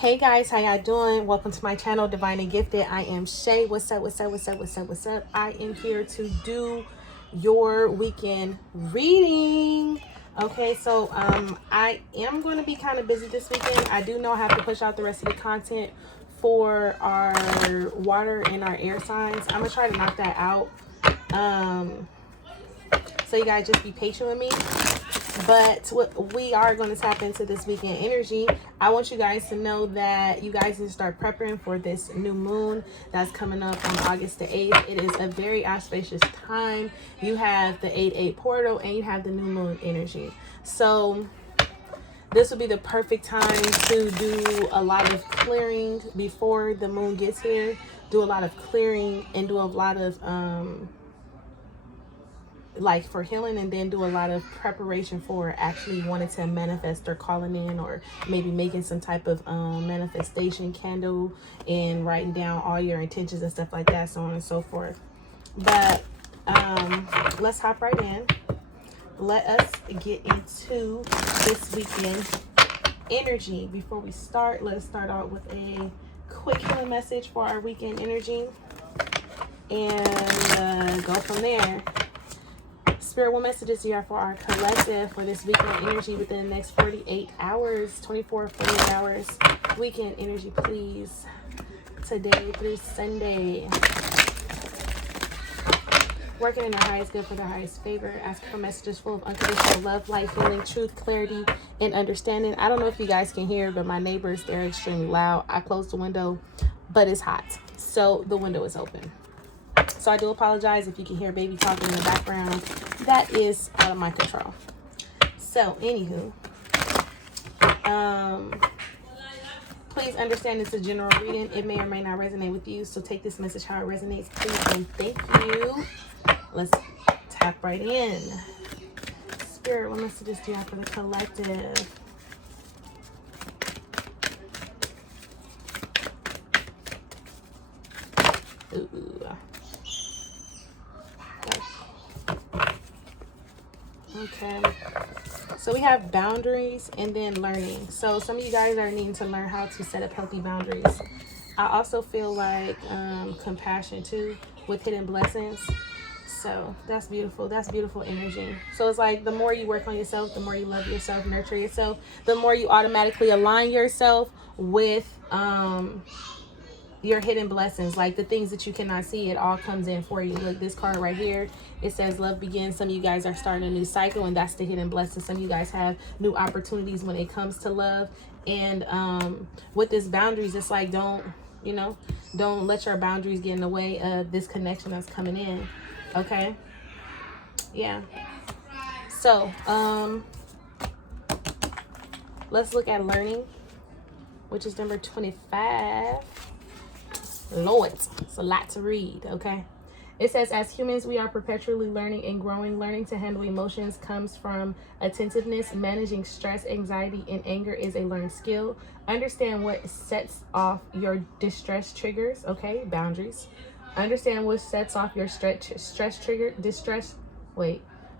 Hey guys, how y'all doing? Welcome to my channel, Divine and Gifted. I am Shay. What's up? I am here to do your weekend reading. Okay, so I am going to be kind of busy this weekend. I do know I have to push out the rest of the content for our water and our air signs. I'm gonna try to knock that out. So you guys just be patient with me. But we are going to tap into this weekend energy. I want you guys to know that you guys need to start preparing for this new moon that's coming up on August the 8th. It is a very auspicious time. You have the 8/8 portal and you have the new moon energy. So this will be the perfect time to do a lot of clearing before the moon gets here. Do a lot of clearing and do a lot of like for healing, and then do a lot of preparation for actually wanting to manifest or calling in, or maybe making some type of manifestation candle and writing down all your intentions and stuff like that, so on and so forth. But let's hop right in. Let us get into this weekend energy. Before we start, let's start out with a quick healing message for our weekend energy and go from there. Spirit, what messages do you have for our collective for this weekend energy within the next 48 hours, 24, 48 hours? Weekend energy, please. Today through Sunday. Working in their highest good for their highest favor. Ask for messages full of unconditional love, light, healing, truth, clarity, and understanding. I don't know if you guys can hear, but my neighbors, they're extremely loud. I closed the window, but it's hot, so the window is open. So I do apologize if you can hear baby talking in the background. That is out of my control. So, anywho, please understand it's a general reading. It may or may not resonate with you. So take this message how it resonates, please, and thank you. Let's tap right in. Spirit, what messages do you have for the collective? Ooh. Okay, so we have boundaries and then learning. So some of you guys are needing to learn how to set up healthy boundaries. I also feel like compassion too with hidden blessings. So that's beautiful. That's beautiful energy. So it's like the more you work on yourself, the more you love yourself, nurture yourself, the more you automatically align yourself with your hidden blessings, like the things that you cannot see. It all comes in for you. Look, this card right here, it says love begins. Some of you guys are starting a new cycle, and that's the hidden blessing. Some of you guys have new opportunities when it comes to love. And with this boundaries, it's like don't let your boundaries get in the way of this connection that's coming in. Okay, yeah. So let's look at learning, which is number 25. Lord, it's a lot to read. Okay, it says, as humans, we are perpetually learning and growing. Learning to handle emotions comes from attentiveness. Managing stress, anxiety, and anger is a learned skill. Understand what sets off your distress triggers. Okay, boundaries. Understand what sets off your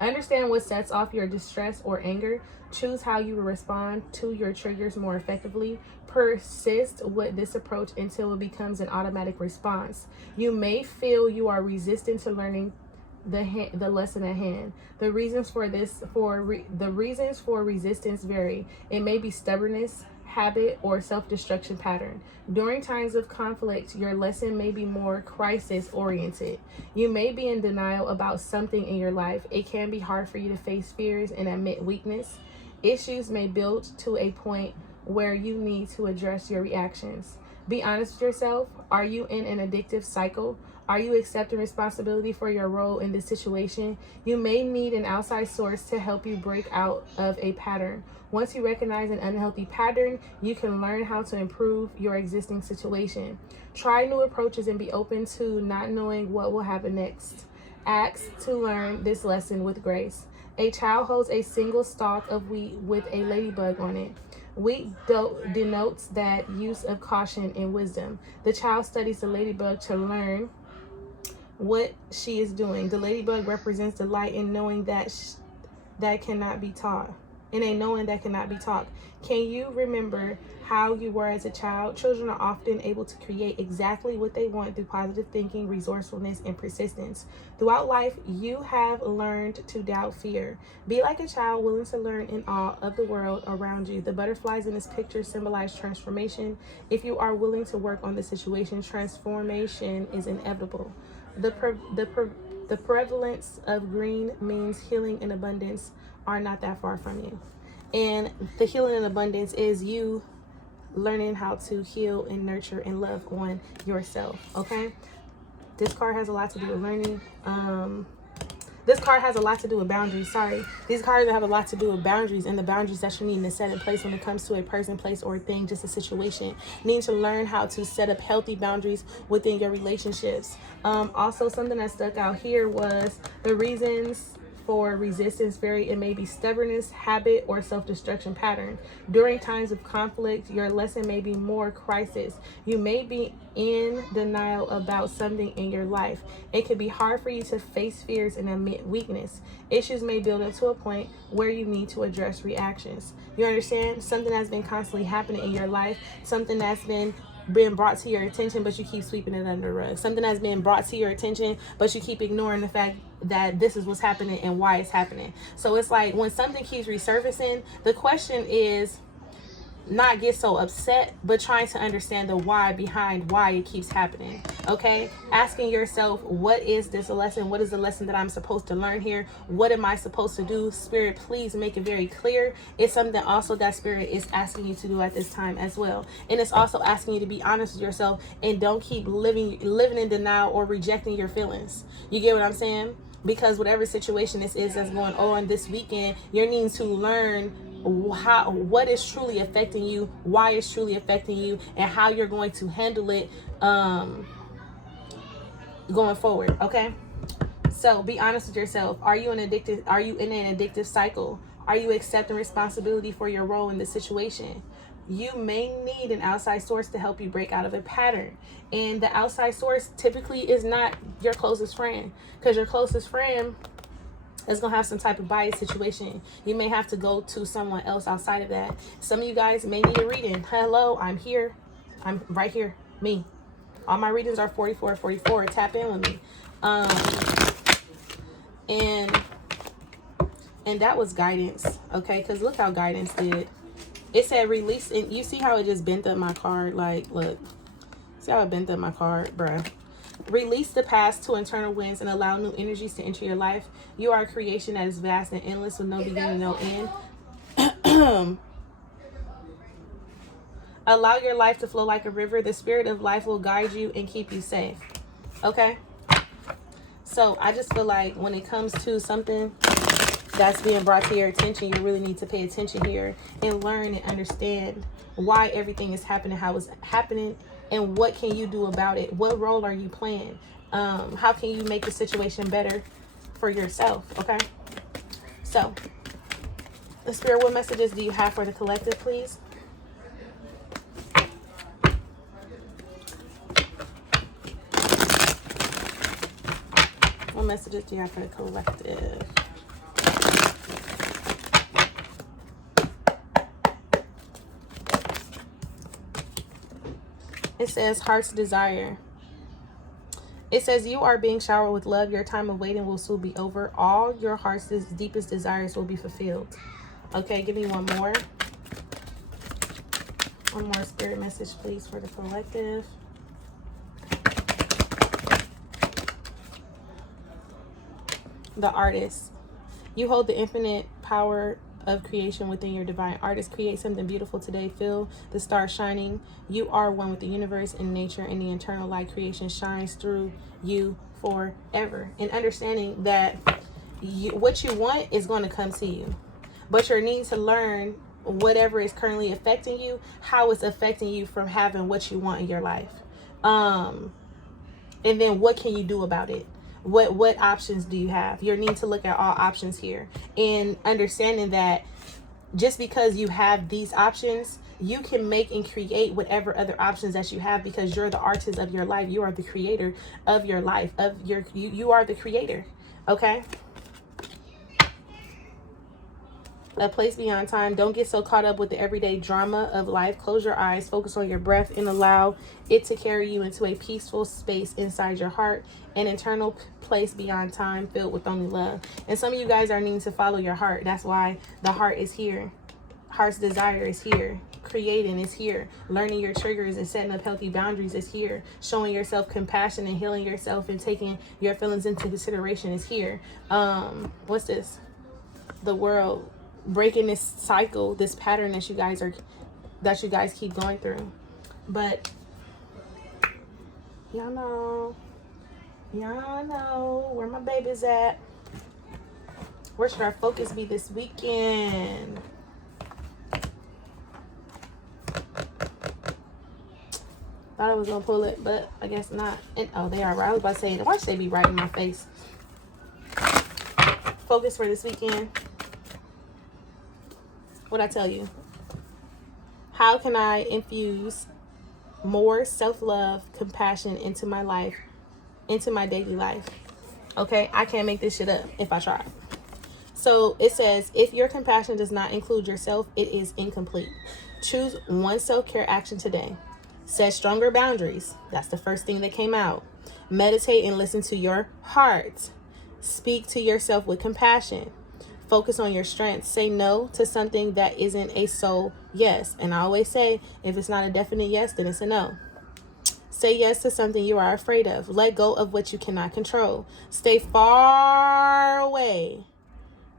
Understand what sets off your distress or anger. Choose how you will respond to your triggers more effectively. Persist with this approach until it becomes an automatic response. You may feel you are resistant to learning the lesson at hand. The reasons for resistance vary. It may be stubbornness, habit, or self-destruction pattern. During times of conflict, your lesson may be more crisis-oriented. You may be in denial about something in your life. It can be hard for you to face fears and admit weakness. Issues may build to a point where you need to address your reactions. Be honest with yourself. Are you in an addictive cycle? Are you accepting responsibility for your role in this situation? You may need an outside source to help you break out of a pattern. Once you recognize an unhealthy pattern, you can learn how to improve your existing situation. Try new approaches and be open to not knowing what will happen next. Ask to learn this lesson with grace. A child holds a single stalk of wheat with a ladybug on it. Wheat denotes that use of caution and wisdom. The child studies the ladybug to learn what she is doing. The ladybug represents the light and knowing that that cannot be taught. and a knowing that cannot be taught. Can you remember how you were as a child? Children are often able to create exactly what they want through positive thinking, resourcefulness, and persistence. Throughout life, you have learned to doubt fear. Be like a child, willing to learn in awe of the world around you. The butterflies in this picture symbolize transformation. If you are willing to work on the situation, transformation is inevitable. The prevalence of green means healing and abundance are not that far from you. And the healing and abundance is you learning how to heal and nurture and love on yourself. Okay, this card has a lot to do with learning. This card has a lot to do with boundaries. Sorry, these cards have a lot to do with boundaries and the boundaries that you need to set in place when it comes to a person, place, or a thing, just a situation. You need to learn how to set up healthy boundaries within your relationships. Also, something that stuck out here was the reasons for resistance vary. It may be stubbornness, habit, or self-destruction pattern. During times of conflict, your lesson may be more crisis. You may be in denial about something in your life. It can be hard for you to face fears and admit weakness. Issues may build up to a point where you need to address reactions. You understand? Something that's been constantly happening in your life, something that's been brought to your attention, but you keep sweeping it under the rug. Something that's been brought to your attention, but you keep ignoring the fact that this is what's happening and why it's happening. So it's like when something keeps resurfacing, the question is not get so upset, but trying to understand the why behind why it keeps happening. Okay, asking yourself, what is this a lesson? What is the lesson that I'm supposed to learn here? What am I supposed to do? Spirit, please make it very clear. It's something also that Spirit is asking you to do at this time as well. And it's also asking you to be honest with yourself and don't keep living in denial or rejecting your feelings. You get what I'm saying? Because whatever situation this is that's going on this weekend, you're needing to learn what is truly affecting you, why it's truly affecting you, and how you're going to handle it going forward. Okay, so be honest with yourself. Are you in an addictive cycle? Are you accepting responsibility for your role in the situation? You may need an outside source to help you break out of a pattern, and the outside source typically is not your closest friend, because your closest friend is going to have some type of bias situation. You may have to go to someone else outside of that. Some of you guys may need a reading. Hello, I'm here. I'm right here. Me. All my readings are 4444. Tap in with me. And that was guidance. Okay, because look how guidance did. It said release. And you see how it just bent up my card? Like, look. See how it bent up my card? Bruh. Release the past to internal winds and allow new energies to enter your life. You are a creation that is vast and endless with no beginning, no end. Allow your life to flow like a river. The spirit of life will guide you and keep you safe. Okay? So I just feel like when it comes to something that's being brought to your attention, you really need to pay attention here and learn and understand why everything is happening, how it's happening, and what can you do about it? What role are you playing? How can you make the situation better for yourself? Okay. So, the Spirit, what messages do you have for the collective, please? What messages do you have for the collective? It says heart's desire. It says you are being showered with love. Your time of waiting will soon be over. All your heart's deepest desires will be fulfilled. Okay, give me one more. One more spirit message, please, for the collective. The artist. You hold the infinite power of creation within your divine. Artist, create something beautiful today. Feel the stars shining. You are one with the universe and nature, and the eternal light creation shines through you forever. And understanding that what you want is going to come to you, but you need to learn whatever is currently affecting you, how it's affecting you from having what you want in your life. And then what can you do about it? What options do you have? You need to look at all options here, and understanding that just because you have these options, you can make and create whatever other options that you have, because you're the artist of your life. You are the creator of your life, you are the creator. Okay. A place beyond time. Don't get so caught up with the everyday drama of life. Close your eyes, focus on your breath, and allow it to carry you into a peaceful space inside your heart, an internal place beyond time filled with only love. And some of you guys are needing to follow your heart. That's why the heart is here. Heart's desire is here. Creating is here. Learning your triggers and setting up healthy boundaries is here. Showing yourself compassion and healing yourself and taking your feelings into consideration is here. What's this? The world. Breaking this cycle, this pattern that you guys keep going through. But y'all know where my baby's at. Where should our focus be this weekend? Thought I was gonna pull it, but I guess not. And oh, they are right. I was about to say, why should they be right in my face? Focus for this weekend. What'd I tell you? How can I infuse more self-love, compassion into my life, into my daily life? Okay, I can't make this shit up if I try. So it says, if your compassion does not include yourself, it is incomplete. Choose one self-care action today. Set stronger boundaries. That's the first thing that came out. Meditate and listen to your heart. Speak to yourself with compassion. Focus on your strengths. Say no to something that isn't a sole yes. And I always say, if it's not a definite yes, then it's a no. Say yes to something you are afraid of. Let go of what you cannot control. Stay far away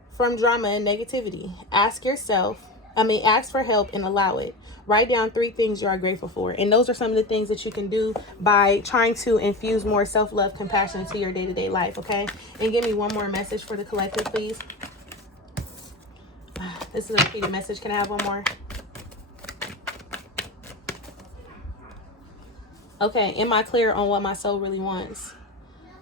from drama and negativity. Ask for help and allow it. Write down 3 things you are grateful for. And those are some of the things that you can do by trying to infuse more self-love, compassion into your day-to-day life, okay? And give me one more message for the collective, please. This is a repeated message. Can I have one more? Okay, am I clear on what my soul really wants?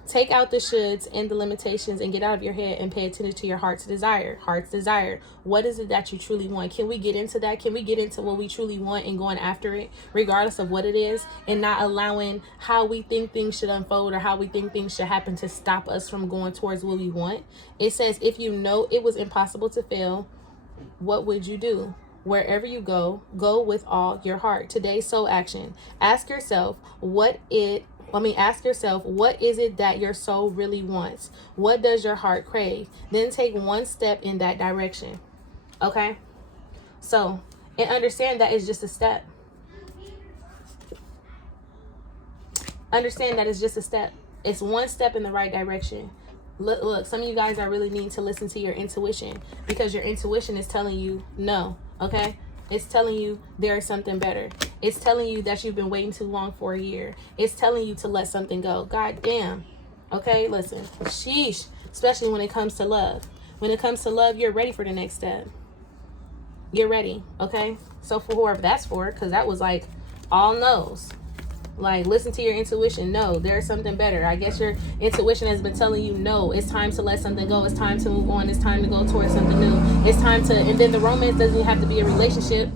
Take out the shoulds and the limitations and get out of your head and pay attention to your heart's desire. Heart's desire. What is it that you truly want? Can we get into that? Can we get into what we truly want and going after it, regardless of what it is, and not allowing how we think things should unfold or how we think things should happen to stop us from going towards what we want? It says, if you know it was impossible to fail, what would you do? Wherever you go, go with all your heart. Today's soul action. Ask yourself, what is it that your soul really wants? What does your heart crave? Then take one step in that direction. Okay? So, and understand that it's just a step. Understand that it's just a step. It's one step in the right direction. Look, some of you guys are really needing to listen to your intuition, because your intuition is telling you no, okay? It's telling you there is something better. It's telling you that you've been waiting too long for a year. It's telling you to let something go. God damn. Okay, listen. Sheesh. Especially when it comes to love. When it comes to love, you're ready for the next step. You're ready, okay? So for whoever that's for, because that was like all no's. Like, listen to your intuition. No, there's something better. I guess your intuition has been telling you, no, it's time to let something go. It's time to move on. It's time to go towards something new. It's time to, and then the romance doesn't even have to be a relationship.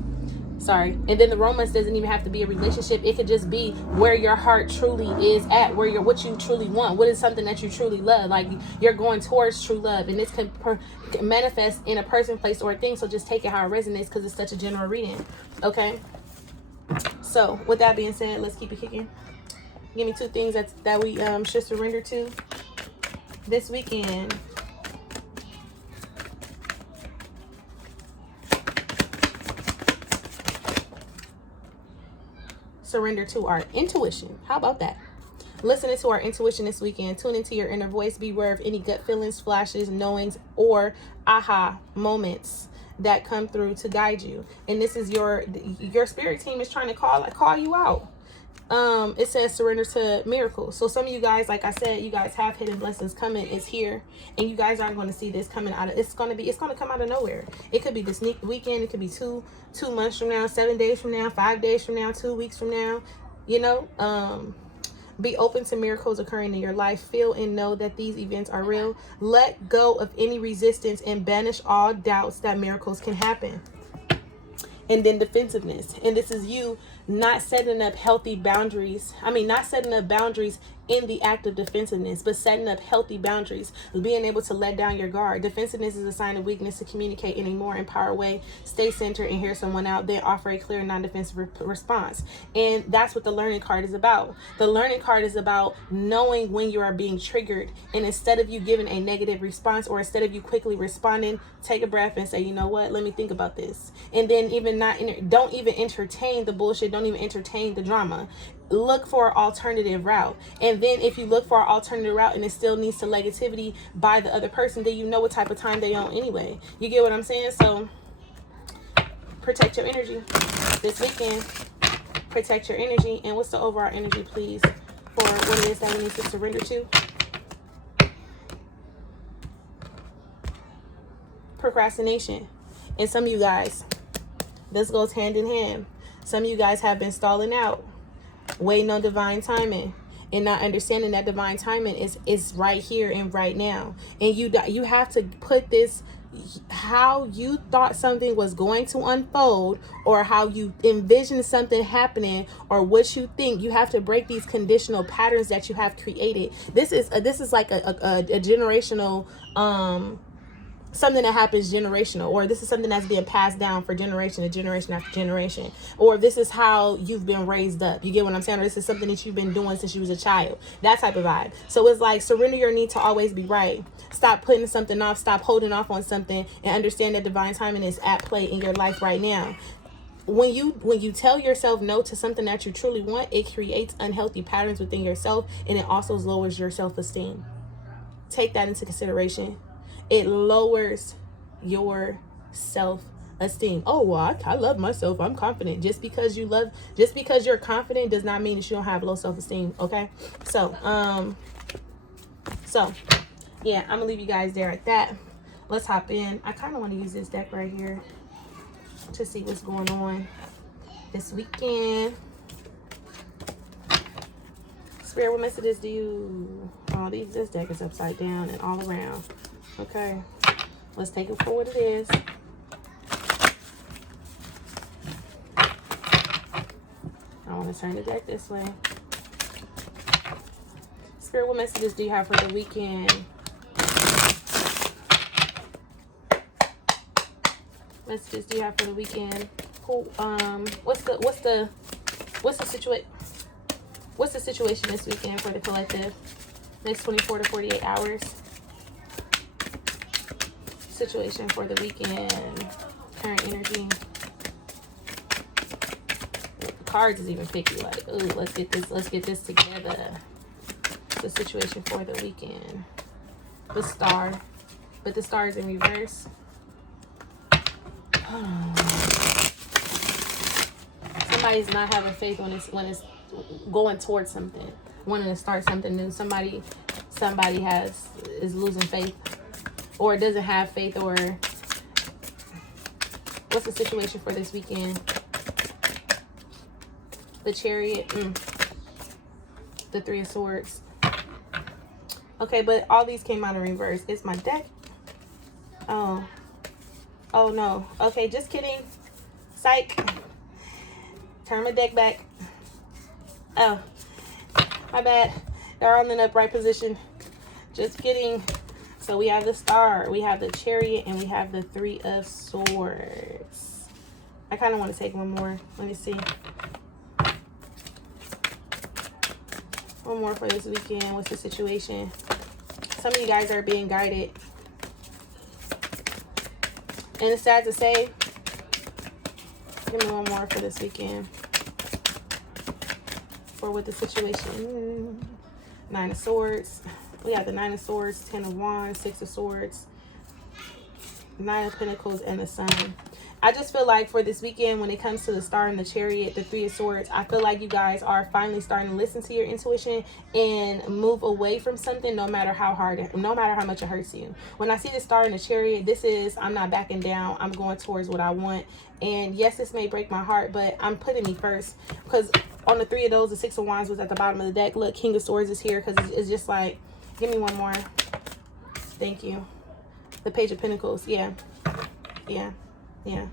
And then the romance doesn't even have to be a relationship. It could just be where your heart truly is at, what you truly want. What is something that you truly love? Like, you're going towards true love, and this can manifest in a person, place, or a thing. So just take it how it resonates, because it's such a general reading. Okay. So with that being said, let's keep it kicking. Give me 2 things that we should surrender to this weekend. Surrender to our intuition. How about that? Listening to our intuition this weekend. Tune into your inner voice. Beware of any gut feelings, flashes, knowings, or aha moments that come through to guide you. And this is your spirit team is trying to call you out. It says surrender to miracles. So some of you guys, like I said, you guys have hidden blessings coming. It's here, and you guys aren't going to see this coming out of. It's going to come out of nowhere. It could be this weekend. It could be two months from now, 7 days from now, 5 days from now, 2 weeks from now. You know, be open to miracles occurring in your life. Feel and know that these events are real. Let go of any resistance and banish all doubts that miracles can happen. And then defensiveness. And this is you not setting up healthy boundaries. Not setting up boundaries in the act of defensiveness, but setting up healthy boundaries, being able to let down your guard. Defensiveness is a sign of weakness. To communicate in a more empowered way, stay centered and hear someone out, then offer a clear non-defensive response. And that's what the learning card is about. The learning card is about knowing when you are being triggered, and instead of you giving a negative response, or instead of you quickly responding, take a breath and say, you know what, let me think about this. And then don't even entertain the bullshit, don't even entertain the drama. Look for an alternative route. And then if you look for an alternative route and it still needs to negativity by the other person, then you know what type of time they on anyway. You get what I'm saying? So protect your energy this weekend. Protect your energy. And what's the overall energy, please, for what it is that we need to surrender to? Procrastination. And some of you guys, this goes hand in hand. Some of you guys have been stalling out, waiting on divine timing, and not understanding that divine timing is right here and right now. And you have to put this, how you thought something was going to unfold, or how you envisioned something happening, or what you think. You have to break these conditional patterns that you have created. This is like a generational something that happens generational, or this is something that's being passed down for generation to generation after generation, or this is how you've been raised up. You get what I'm saying? Or this is something that you've been doing since you was a child. That type of vibe. So it's like, surrender your need to always be right. Stop putting something off. Stop holding off on something, and understand that divine timing is at play in your life right now. When you tell yourself no to something that you truly want, it creates unhealthy patterns within yourself, and it also lowers your self-esteem. Take that into consideration. It lowers your self-esteem. Oh, well, I love myself. I'm confident. Just because you're confident does not mean that you don't have low self-esteem. Okay. So yeah, I'm gonna leave you guys there at that. Let's hop in. I kind of want to use this deck right here to see what's going on this weekend. Spirit, what messages do you... Oh, this deck is upside down and all around. Okay, let's take it for what it is. I want to turn the deck this way. Spirit, what messages do you have for the weekend? Messages do you have for the weekend? Who, what's the situation this weekend for the collective? Next 24 to 48 hours. Situation for the weekend. Current energy. The cards is even picky. Like, ooh, let's get this together. The situation for the weekend. The star, but the star is in reverse. Somebody's not having faith when it's going towards something, wanting to start something new. Somebody is losing faith, or doesn't have faith, or what's the situation for this weekend? The Chariot, the Three of Swords. Okay, but all these came out in reverse. It's my deck. Oh no. Okay, just kidding. Psych. Turn my deck back. Oh, my bad. They're all in the upright position. Just kidding. So we have the Star, we have the Chariot, and we have the Three of Swords. I kind of want to take one more. Let me see. One more for this weekend. What's the situation? Some of you guys are being guided. And it's sad to say. Give me one more for this weekend. For what the situation. Nine of Swords. We have the Nine of Swords, Ten of Wands, Six of Swords, Nine of Pentacles, and the Sun. I just feel like for this weekend, when it comes to the Star and the Chariot, the Three of Swords, I feel like you guys are finally starting to listen to your intuition and move away from something, no matter how much it hurts you. When I see the Star and the Chariot, this is, I'm not backing down. I'm going towards what I want. And yes, this may break my heart, but I'm putting me first. Because on the Three of those, the Six of Wands was at the bottom of the deck. Look, King of Swords is here, because it's just like, give me one more. Thank you. The Page of Pentacles. Yeah. Yeah.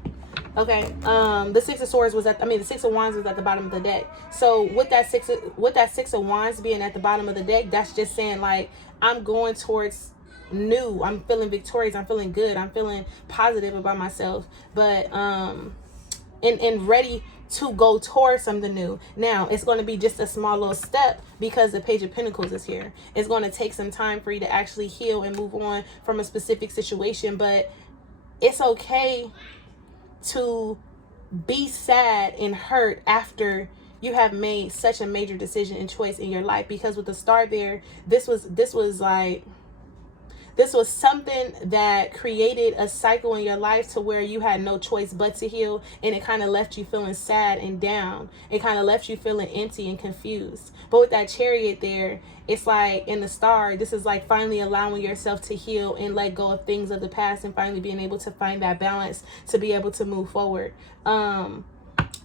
Okay. The Six of Swords was the Six of Wands was at the bottom of the deck. So with that Six of Wands being at the bottom of the deck, that's just saying like I'm going towards new. I'm feeling victorious. I'm feeling good. I'm feeling positive about myself. But and ready to go towards something new. Now, it's going to be just a small little step because the Page of Pentacles is here. It's going to take some time for you to actually heal and move on from a specific situation, but it's okay to be sad and hurt after you have made such a major decision and choice in your life, because with the star there, this was something that created a cycle in your life to where you had no choice but to heal, and it kind of left you feeling sad and down. It kind of left you feeling empty and confused. But with that Chariot there, it's like in the star, this is like finally allowing yourself to heal and let go of things of the past, and finally being able to find that balance to be able to move forward.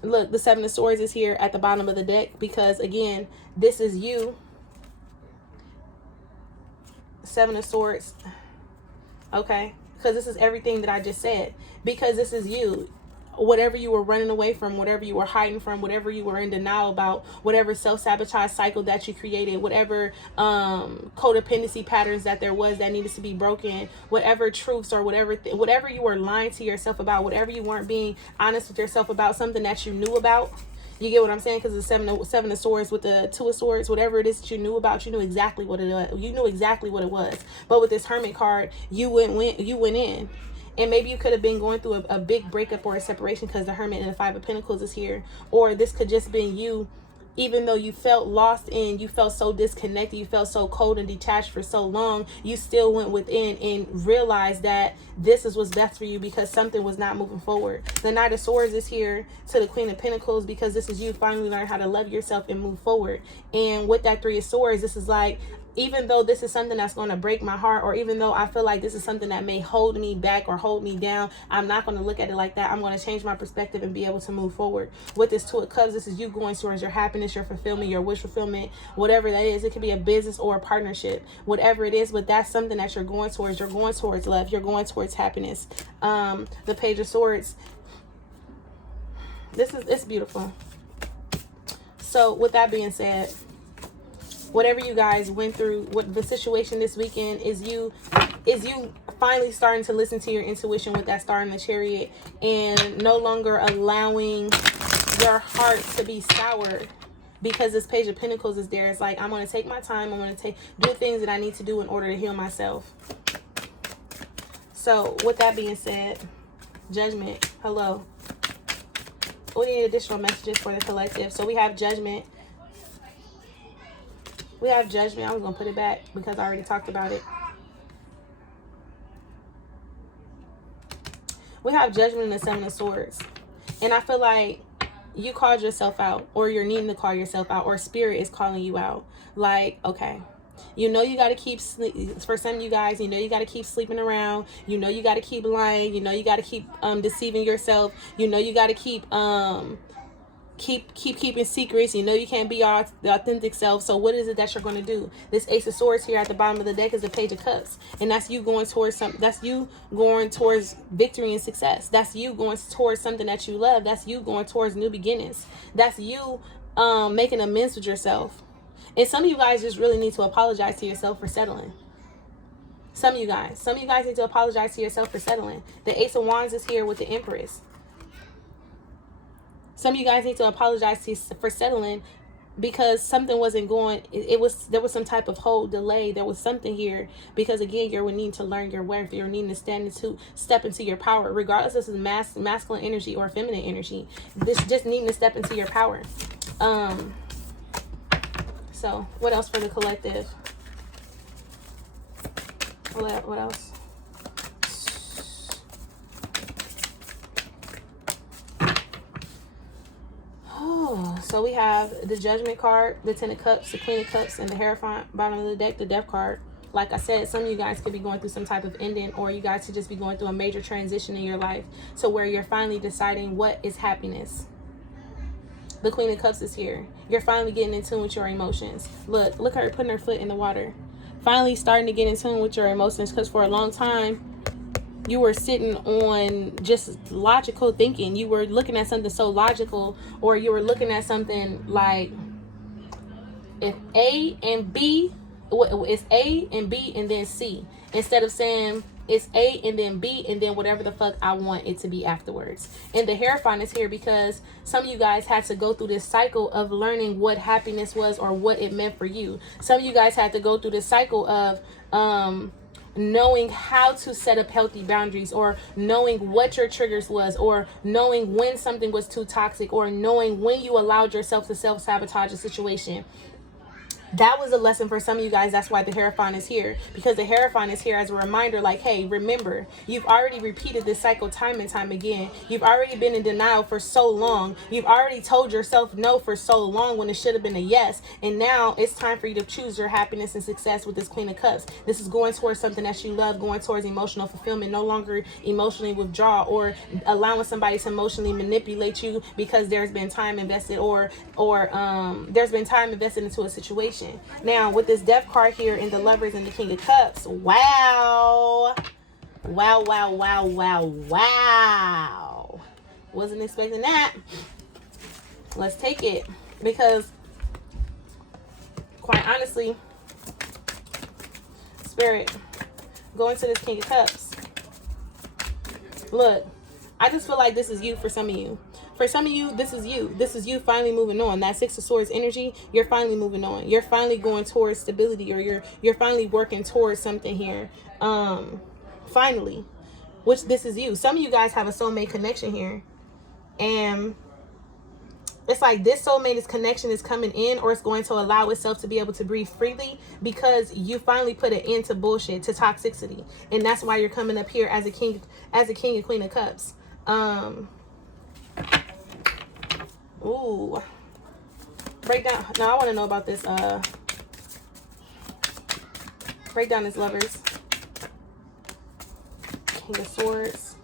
Look, the Seven of Swords is here at the bottom of the deck because, again, this is you. Seven of Swords. Okay, because this is everything that I just said, because this is you. Whatever you were running away from, whatever you were hiding from, whatever you were in denial about, whatever self-sabotage cycle that you created, whatever codependency patterns that there was that needed to be broken, whatever truths or whatever you were lying to yourself about, whatever you weren't being honest with yourself about, something that you knew about. You get what I'm saying? Because the seven of Swords with the Two of Swords, whatever it is that you knew about, you knew exactly what it was. You knew exactly what it was. But with this Hermit card, you went in. And maybe you could have been going through a big breakup or a separation, because the Hermit and the Five of Pentacles is here. Or this could just been you, even though you felt lost and you felt so disconnected, you felt so cold and detached for so long, you still went within and realized that this is what's best for you, because something was not moving forward. The Knight of Swords is here to the Queen of Pentacles, because this is you finally learn how to love yourself and move forward. And with that Three of Swords, this is like, even though this is something that's going to break my heart, or even though I feel like this is something that may hold me back or hold me down, I'm not going to look at it like that. I'm going to change my perspective and be able to move forward. With this Two of Cups, this is you going towards your happiness, your fulfillment, your wish fulfillment, whatever that is. It could be a business or a partnership, whatever it is, but that's something that you're going towards. You're going towards love. You're going towards happiness. The Page of Swords, it's beautiful. So with that being said, whatever you guys went through, what the situation this weekend is, you finally starting to listen to your intuition with that Star in the Chariot, and no longer allowing your heart to be soured because this Page of Pentacles is there. It's like, I'm going to take my time. I'm going to do things that I need to do in order to heal myself. So with that being said, Judgment, hello. We need additional messages for the collective. So we have Judgment. We have Judgment. I'm going to put it back because I already talked about it. We have Judgment and the Seven of Swords. And I feel like you called yourself out, or you're needing to call yourself out, or Spirit is calling you out. Like, okay, you know you got to keep sleep. For some of you guys, you know you got to keep sleeping around. You know you got to keep lying. You know you got to keep deceiving yourself. You know you got to keep keeping secrets. You know you can't be your authentic self. So what is it that you're going to do? This Ace of Swords here at the bottom of the deck is the Page of Cups, and that's you going towards something. That's you going towards victory and success. That's you going towards something that you love. That's you going towards new beginnings. That's you making amends with yourself. And some of you guys just really need to apologize to yourself for settling. Some of you guys need to apologize to yourself for settling. The Ace of Wands is here with the Empress. Some of you guys need to apologize for settling because something wasn't going. There was some type of hold, delay. There was something here because, again, you're needing to learn your worth. You're needing to step into your power, regardless if it's masculine energy or feminine energy. This just needing to step into your power. So what else for the collective? What else? So we have the Judgment card, the Ten of Cups, the Queen of Cups, and the Hierophant. Bottom of the deck, the Death card. Like I said, some of you guys could be going through some type of ending, or you guys could just be going through a major transition in your life to where you're finally deciding what is happiness. The Queen of Cups is here. You're finally getting in tune with your emotions. Look her putting her foot in the water. Finally starting to get in tune with your emotions, because for a long time, You were sitting on just logical thinking. You were looking at something so logical, or you were looking at something like, if A and B, it's A and B and then C, instead of saying it's A and then B and then whatever the fuck I want it to be afterwards. And the Hierophant is here because some of you guys had to go through this cycle of learning what happiness was or what it meant for you. Some of you guys had to go through this cycle of knowing how to set up healthy boundaries, or knowing what your triggers was, or knowing when something was too toxic, or knowing when you allowed yourself to self-sabotage a situation. That was a lesson for some of you guys. That's why the Hierophant is here, because the Hierophant is here as a reminder, like, hey, remember, you've already repeated this cycle time and time again. You've already been in denial for so long. You've already told yourself no for so long when it should have been a yes. And now it's time for you to choose your happiness and success with this Queen of Cups. This is going towards something that you love, going towards emotional fulfillment, no longer emotionally withdraw or allowing somebody to emotionally manipulate you because there's been time invested, or there's been time invested into a situation. Now, with this Death card here in the Lovers and the King of Cups, wow. Wasn't expecting that. Let's take it, because quite honestly, Spirit, going to this King of Cups. Look, I just feel like this is you for some of you. For some of you, this is you. This is you finally moving on. That Six of Swords energy, you're finally moving on. You're finally going towards stability, or you're finally working towards something here. Finally, which this is you. Some of you guys have a soulmate connection here. And it's like this soulmate connection is coming in, or it's going to allow itself to be able to breathe freely, because you finally put an end to bullshit, to toxicity. And that's why you're coming up here as a king and Queen of Cups. Ooh. Break down. Now I want to know about this. Break down this Lovers. King of Swords.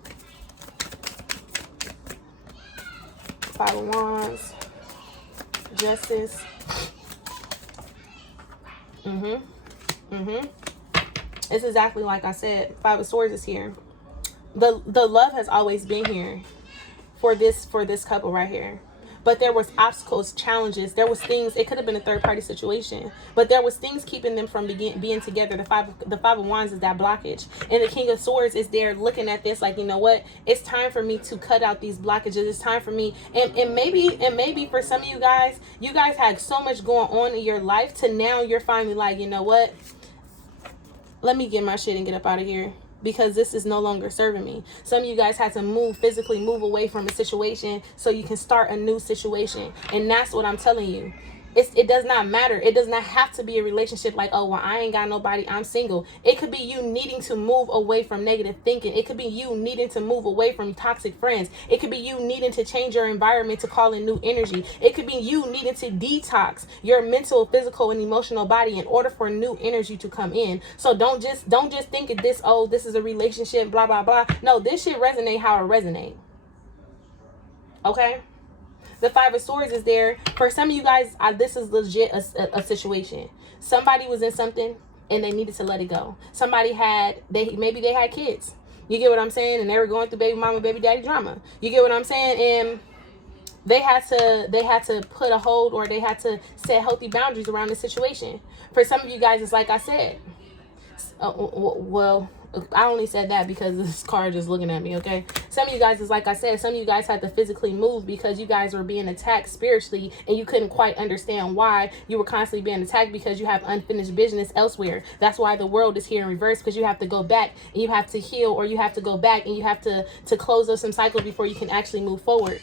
Five of Wands. Justice. It's exactly like I said. Five of Swords is here. The love has always been here for this couple right here. But there was obstacles, challenges. There was things. It could have been a third-party situation, but there was things keeping them from being together. The five of Wands is that blockage, and the King of Swords is there looking at this like, you know what? It's time for me to cut out these blockages. It's time for me, and maybe for some of you guys had so much going on in your life to now you're finally like, you know what? Let me get my shit and get up out of here, because this is no longer serving me. Some of you guys had to physically move away from a situation so you can start a new situation. And that's what I'm telling you. It does not matter. It does not have to be a relationship like, oh, well, I ain't got nobody, I'm single. It could be you needing to move away from negative thinking. It could be you needing to move away from toxic friends. It could be you needing to change your environment to call in new energy. It could be you needing to detox your mental, physical, and emotional body in order for new energy to come in. So don't just think of this, oh, this is a relationship, blah, blah, blah. No, this shit resonate how it resonate. Okay? The Five of Swords is there. For some of you guys, this is legit a situation. Somebody was in something and they needed to let it go. Somebody maybe they had kids. You get what I'm saying? And they were going through baby mama, baby daddy drama. You get what I'm saying? And they had to put a hold, or they had to set healthy boundaries around the situation. For some of you guys, it's like I said. Well, I only said that because this card is looking at me, okay? Some of you guys, is like I said, some of you guys had to physically move because you guys were being attacked spiritually, and you couldn't quite understand why you were constantly being attacked, because you have unfinished business elsewhere. That's why the world is here in reverse, because you have to go back and you have to heal, or you have to go back and you have to close up some cycles before you can actually move forward.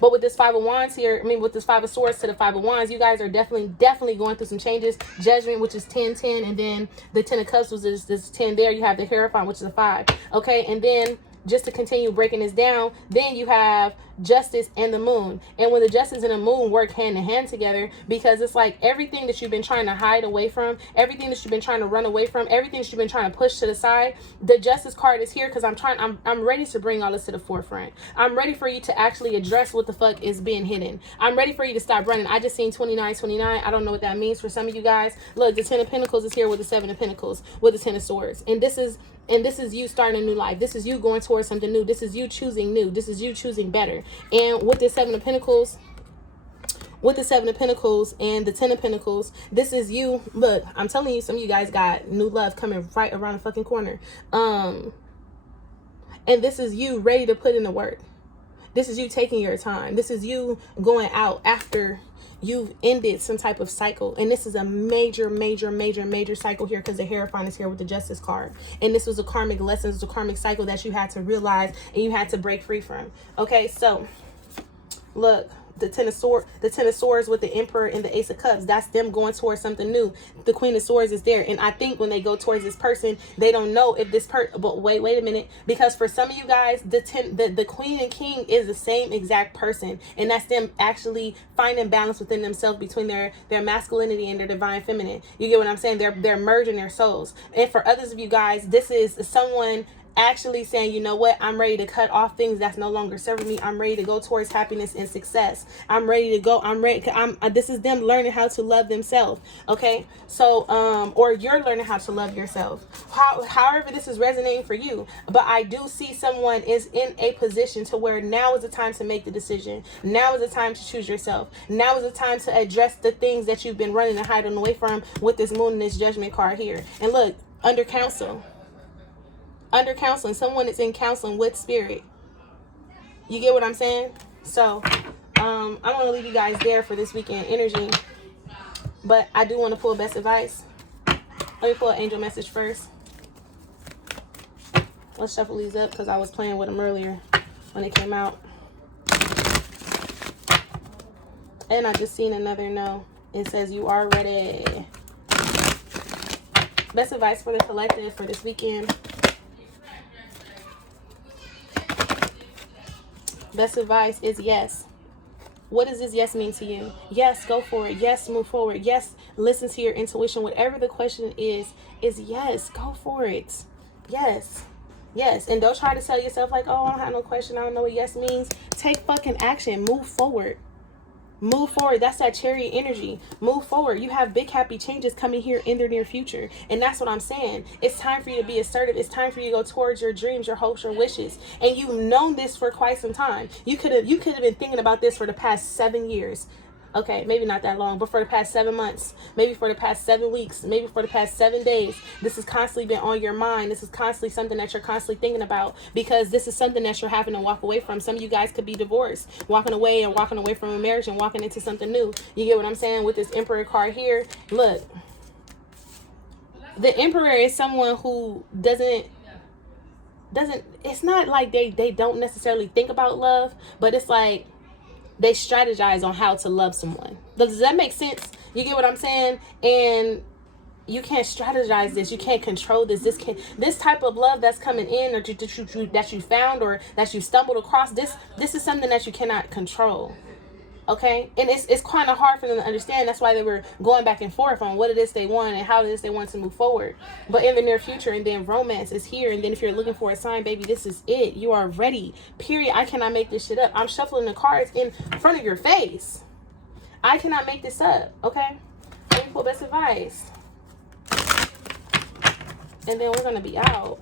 But with this Five of Wands here, with this Five of Swords to the Five of Wands, you guys are definitely going through some changes. Judgment, which is 10, 10, and then the Ten of Cups was this 10 there. You have the Hierophant, which is a 5. Okay, and then just to continue breaking this down, then you have Justice and the Moon. And when the Justice and the Moon work hand in hand together, because it's like everything that you've been trying to hide away from, everything that you've been trying to run away from, everything that you've been trying to push to the side, the Justice card is here, because I'm ready to bring all this to the forefront. I'm ready for you to actually address what the fuck is being hidden. I'm ready for you to stop running. I just seen 29, 29. I don't know what that means for some of you guys. Look, the Ten of Pentacles is here with the Seven of Pentacles, with the Ten of Swords. And this is And this is you starting a new life. This is you going towards something new. This is you choosing new. This is you choosing better. And with the Seven of Pentacles, and the Ten of Pentacles, this is you. Look, I'm telling you, some of you guys got new love coming right around the fucking corner. And this is you ready to put in the work. This is you taking your time. This is you going out after you've ended some type of cycle. And this is a major cycle here, because the Hierophant is here with the Justice card. And this was a karmic lesson. It was a karmic cycle that you had to realize and you had to break free from. Okay, so look, the Ten of Swords with the Emperor and the Ace of Cups, that's them going towards something new. The Queen of Swords is there, and I think when they go towards this person, they don't know if this but wait a minute, because for some of you guys, the Queen and King is the same exact person, and that's them actually finding balance within themselves between their masculinity and their divine feminine. You get what I'm saying? They're merging their souls. And for others of you guys, this is someone actually saying, you know what, I'm ready to cut off things that's no longer serving me. I'm ready to go towards happiness and success. I'm ready to go. This is them learning how to love themselves. Okay, so or you're learning how to love yourself. However this is resonating for you, but I do see someone is in a position to where now is the time to make the decision. Now is the time to choose yourself. Now is the time to address the things that you've been running and hiding away from with this Moon and this Judgment card here. And look, under counseling, someone is in counseling with spirit. You get what I'm saying? So I'm going to leave you guys there for this weekend energy, but I do want to pull best advice. Let me pull an angel message first. Let's shuffle these up, because I was playing with them earlier when it came out, and I just seen another no. It says you are ready. Best advice for the collective for this weekend. Best advice is yes. What does this yes mean to you? Yes, go for it. Yes, move forward. Yes, listen to your intuition. Whatever the question is yes, go for it. Yes. Yes. And don't try to tell yourself like, oh, I don't have no question. I don't know what yes means. Take fucking action. Move forward. Move forward. That's that Chariot energy. Move forward. You have big happy changes coming here in the near future. And that's what I'm saying. It's time for you to be assertive. It's time for you to go towards your dreams, your hopes, your wishes. And you've known this for quite some time. You could have been thinking about this for the past 7 years. Okay, maybe not that long, but for the past 7 months, maybe for the past 7 weeks, maybe for the past 7 days, this has constantly been on your mind. This is constantly something that you're constantly thinking about, because this is something that you're having to walk away from. Some of you guys could be divorced, walking away from a marriage and walking into something new. You get what I'm saying? With this Emperor card here, look, the Emperor is someone who doesn't, it's not like they don't necessarily think about love, but it's like, they strategize on how to love someone. Does that make sense? You get what I'm saying? And you can't strategize this. You can't control this. This type of love that's coming in, or that you found, or that you stumbled across, this is something that you cannot control. Okay, and it's kind of hard for them to understand. That's why they were going back and forth on what it is they want and how it is they want to move forward. But in the near future, and then romance is here. And then if you're looking for a sign, baby, this is it. You are ready. Period. I cannot make this shit up. I'm shuffling the cards in front of your face. I cannot make this up. Okay, let me pull best advice, and then we're gonna be out.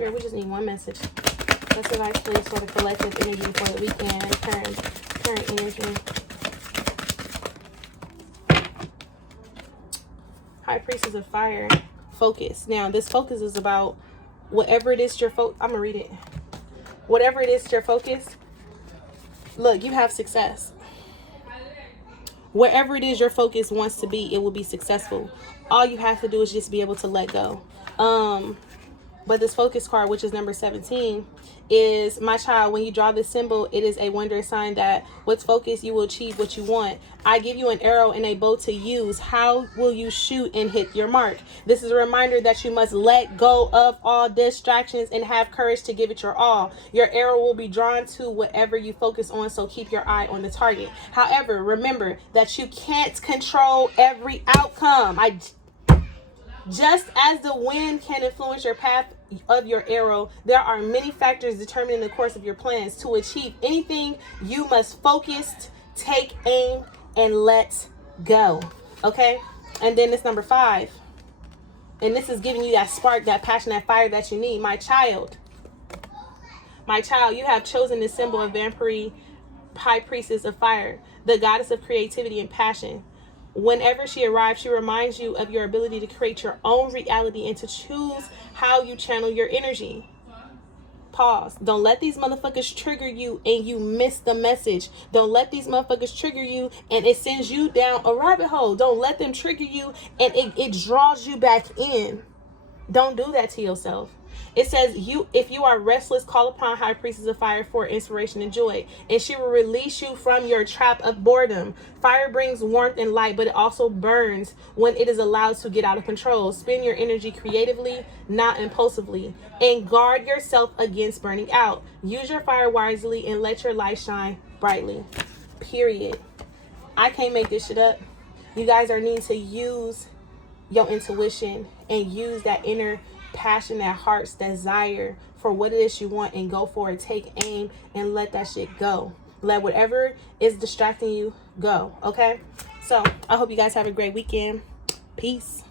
We just need one message. Best advice, please, for the collective energy for the weekend. Current energy. High Priestess of Fire. Focus. Now, this focus is about whatever it is your focus. I'm gonna read it. Whatever it is your focus. Look, you have success. Wherever it is your focus wants to be, it will be successful. All you have to do is just be able to let go. But this focus card, which is number 17, is, my child, when you draw this symbol, it is a wondrous sign that with focus, you will achieve what you want. I give you an arrow and a bow to use. How will you shoot and hit your mark? This is a reminder that you must let go of all distractions and have courage to give it your all. Your arrow will be drawn to whatever you focus on, so keep your eye on the target. However, remember that you can't control every outcome. Just as the wind can influence your path of your arrow, there are many factors determining the course of your plans. To achieve anything, you must focus, take aim, and let go. Okay? And then it's number 5. And this is giving you that spark, that passion, that fire that you need. My child, you have chosen the symbol of Vampire, high priestess of fire, the goddess of creativity and passion. Whenever she arrives, she reminds you of your ability to create your own reality and to choose how you channel your energy. Pause. Don't let these motherfuckers trigger you and you miss the message. Don't let these motherfuckers trigger you and it sends you down a rabbit hole. Don't let them trigger you and it draws you back in. Don't do that to yourself. It says, if you are restless, call upon High Priestess of Fire for inspiration and joy, and she will release you from your trap of boredom. Fire brings warmth and light, but it also burns when it is allowed to get out of control. Spend your energy creatively, not impulsively, and guard yourself against burning out. Use your fire wisely and let your light shine brightly. Period. I can't make this shit up. You guys are needing to use your intuition and use that inner passion, that heart's desire for what it is you want, and go for it. Take aim and let that shit go. Let whatever is distracting you go. Okay? So I hope you guys have a great weekend. Peace.